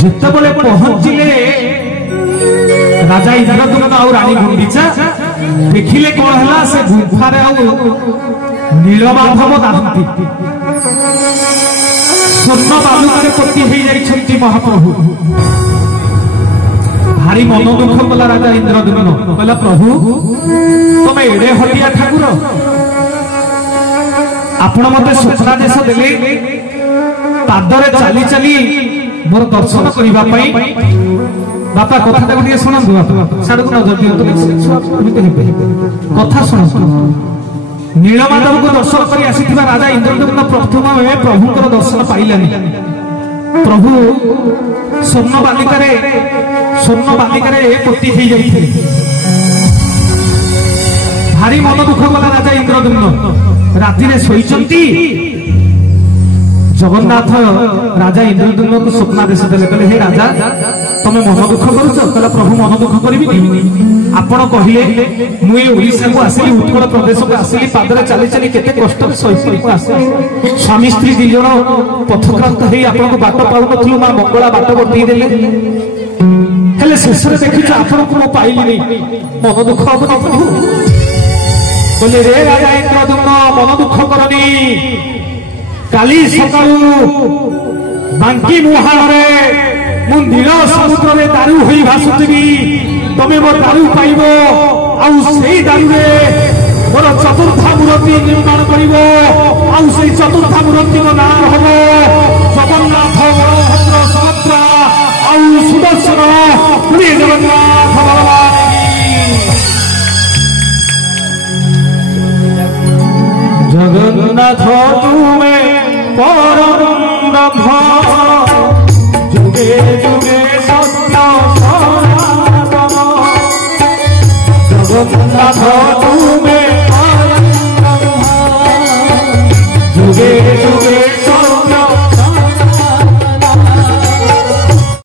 जितेबले पहुंचले राजा इंद्रद्युम्न और रानी गुंडीचा देखिले कौन है से गुंफार नीलमाधव नाहंती स्वर्ण बालुकारे पोती हो जाइछंती महाप्रभु। भारी मन दुख कला राजा इंद्रद्युम्न कहला प्रभु तुम एड़े हटिया ठाकुर आपण मते स्वप्नादेश देले पादरे चली चली मोर दर्शन करिबा पई बापा कथा गोटे शुणु साड़ू नजर दिखाते कथा शुणु। नीलमाधव को दर्शन कर आसिथिबा राजा इंद्रद्युम्न प्रथम प्रभुଙ୍କର दर्शन पाइलानी। प्रभु स्वर्ण बालिकारे पोती हो जाइथिले। भारी मन दुख कला राजा इंद्रद्युम्न राति शोइचंती। जगन्नाथ राजा इंद्रद्युम्न को स्वप्नादेश देले कहले हे राजा तमे मन दुख करूछ कहला प्रभु मन दुख करिबि आपण कहिले मुई ओडिसा को आसिली उत्कल प्रदेश को आसिली पादरे चली चली केते कष्ट सही को आसिली स्वामी स्त्री दि जण पथक्रांत हेई आपण को बाट पाउ नथलु मा मंगला बाट बटई देले हेले शेषरे देखिछ आपण को पाइली नै मन दुख हो प्रभु बोले रे राजा इंद्रद्युम्न मन दुख करनी काली सकाळु बांकी मुहारे मु नील समुद्र में दारू होई भासुथिबी तमे मो दारू पाइबो आउ सेई दारू रे मोर चतुर्था मूर्ति निर्माण करिवो आउ सेई चतुर्था मूर्ति को नाम हबो जगन्नाथ बलभद्र सुभद्रा आउ सुदर्शन पुरी जगन्नाथ भगवान जगन्नाथ